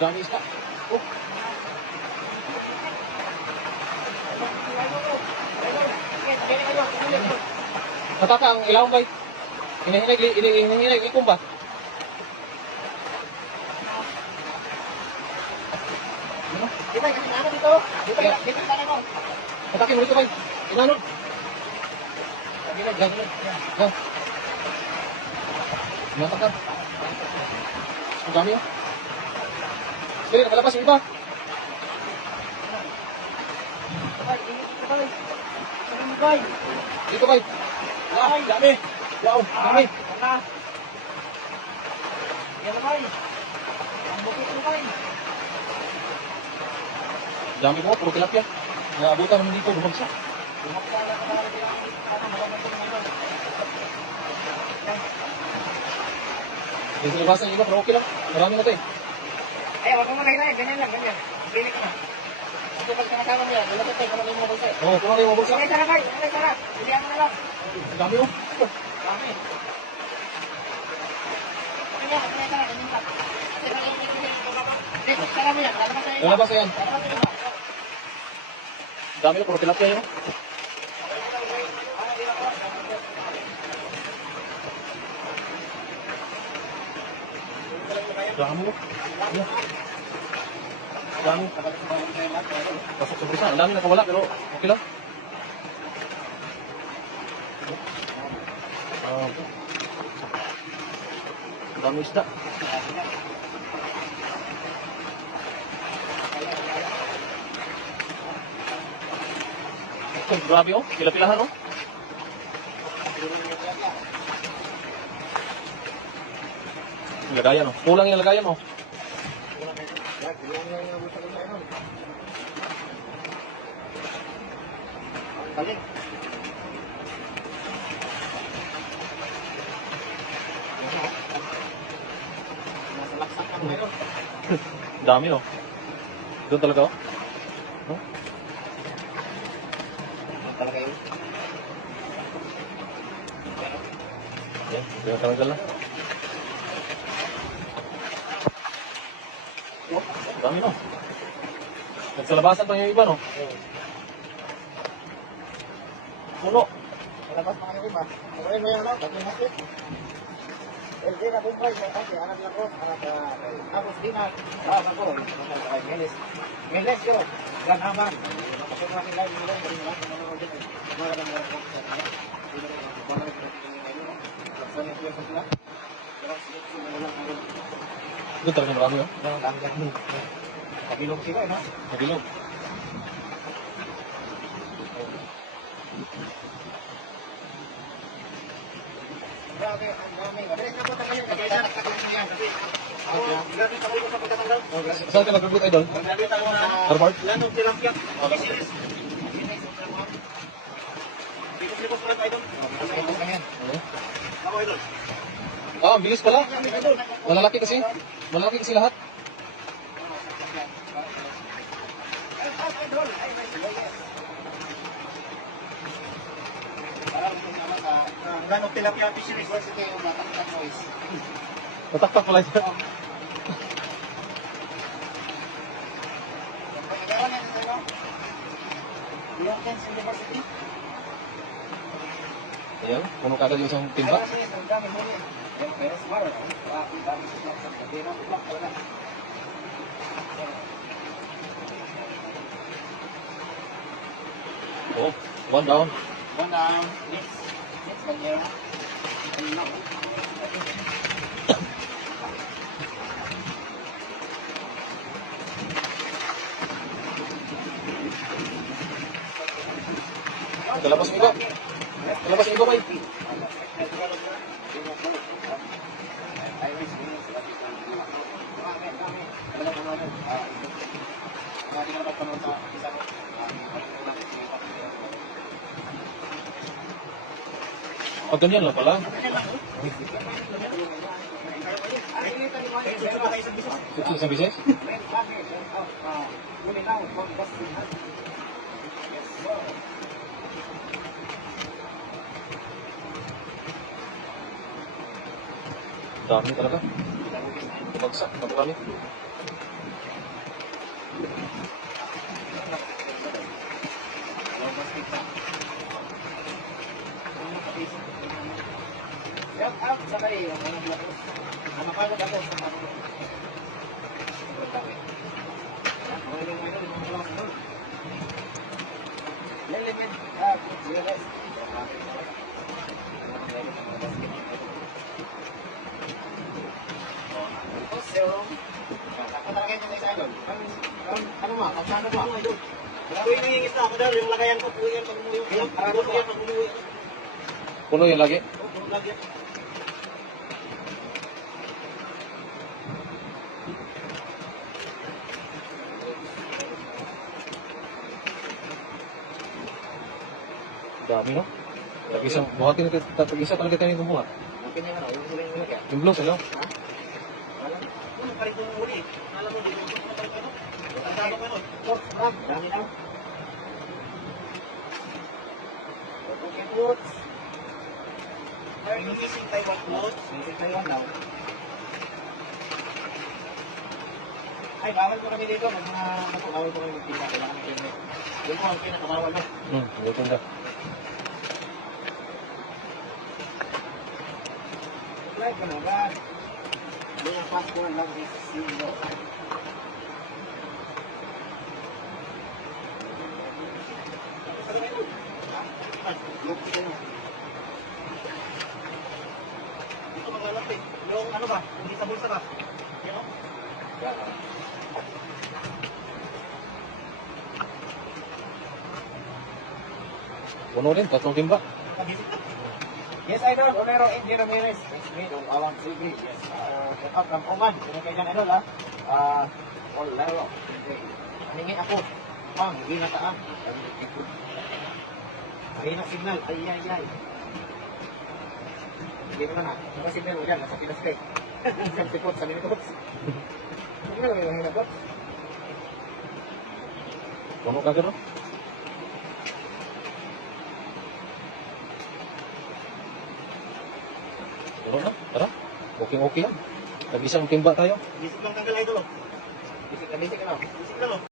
Dami isda. Oh. Nataka ang ilaw ba? Hinahinag ikom ba? Di ba, kasi ano dito? Dito ka na mo. Nataki mo dito ba? Inanod. Yan. Yan. Nataka. Ang dami oh. Sige, nakalabas yung iba. Dito bay. Dami. Wow, dami. Yan bay. Ang bukit mo bay. Dami ko, puro tilapia. Naabutan naman dito, bumagsak. Yung sinabasan yung iba, pero okay lang. Marami na ito eh. Ay, wag mo magay-gay. Ganyan lang, ganyan. Pili ka na. Ito pag kasama mo yan, wala tayo, kung ano yung mga bulsa. Oo, kung ano yung mabagsak. Okay, sarap bay. Okay, sarap. Pilihan mo na lang. Ang dami oh. Dami. Okay yan, okay, sarap. Ganyan lang. Kasi maliit ko yan. Dito, sarap mo yan. Lalabas na yan. Lalabas na yan. Lalabas na yan. Dami na, puro tilapia yun. Dami mo. Dami. Pasok sa brisa. Ang dami nakawala pero okay lang. Ang dami isda. Grabe oh. Pila-pilahan oh. Lagayan oh. Kulang yung lagayan oh. Balik. Nasa laksak ka meron. Dami oh. Doon talaga oh. No? Talaga yun. Yan, yan tanggal na. Oh, dami no. Nagsalabasan pa yung iba no. Puno. Malabas pa kayo iba. Okay, may ano, bagay natin. LG na bumbay, may kasi anak na ko, anak na tapos din na, ako, Meles. Meles yun, ganaman. Kasi mga nila, nila, nila, Doon talaga marami oh. Kabilog sila, no? Nabilog. Grabe, ang dami. Mabilis na po tayo. Kailangan nakakita yan. Grabe pa kayo sa pagtatanggal. Saan ka nag-recruit idol? Grabe tayo na Harvard? lanong tilapia. Dito po tayo idol. Ako idol. Ah, ang bilis pala. Malalaki kasi. Malalaki kasi lahat. Lanong tilapia fisheries. Kasi kayo mataktak boys. Nataktak pala ito. Ayan, puno kagad yung isang timba. Oh, one down. One next one here. Kalabas yung iba. Kalabas yung iba ba? Pag ganyan lang pala. Sukses sa business? Dami talaga. Bagsak, nakarami. Shout out sa kayo, mga vloggers. Napagod ako sa mga sobrang dami. Mga vloggers doon. Lelimit, sila guys. Tapos yung, ako talaga yung isa idol. Ano mo, kapsano mo? Wala ko yung nangingis na ako dahil yung lagayan ko, puwi yan pag umuwi. Parado ko yan pag umuwi. Puno yun lagi. Oo, puno lagi yan. Dami, no? Tag-isa, buhatin natin, tag-isa talaga tayo yung kumuha. Mungkin yung ano, yung huli yung kaya. Yung blows, ano? Ha? Wala. Ano pa rin yung huli? Alam mo, dito ko pa rin ano? Ang dami ko ano? Sobrang dami na. Okay, clothes. Are you using Taiwan clothes? Using Taiwan now. Ay, bawal ko kami dito. Bawal ko kami magpisa. Kailangan kami pinag. Yun po ang pinakabawal na. Gutom na. Like ko na ba? Yung passport lang is zero. Ito maglalap eh. Yung ano ba? Hindi sa bulsa ba? Yan o? Puno rin, tatlong timba. Yes, Idol. Romero Indy Ramirez. Thanks me. Yung awang sige. Yes. Shout out from Oman. Kung kayo dyan, Idol, ha? All laro. Maningin ako. Pang, hindi na taan. Mahina signal. Ay, ay, ay. Hindi naman ha. Ano signal mo dyan? Nasa Pinas Bay. Sa sipot, sa minikots. Signal mo yung mahina bots. Puno ka, sir, no? Puno na, tara. Okay yan. Tag-isang timba tayo. Bisik lang tanggal, Idol. Bisik na, bisik na. Bisik na,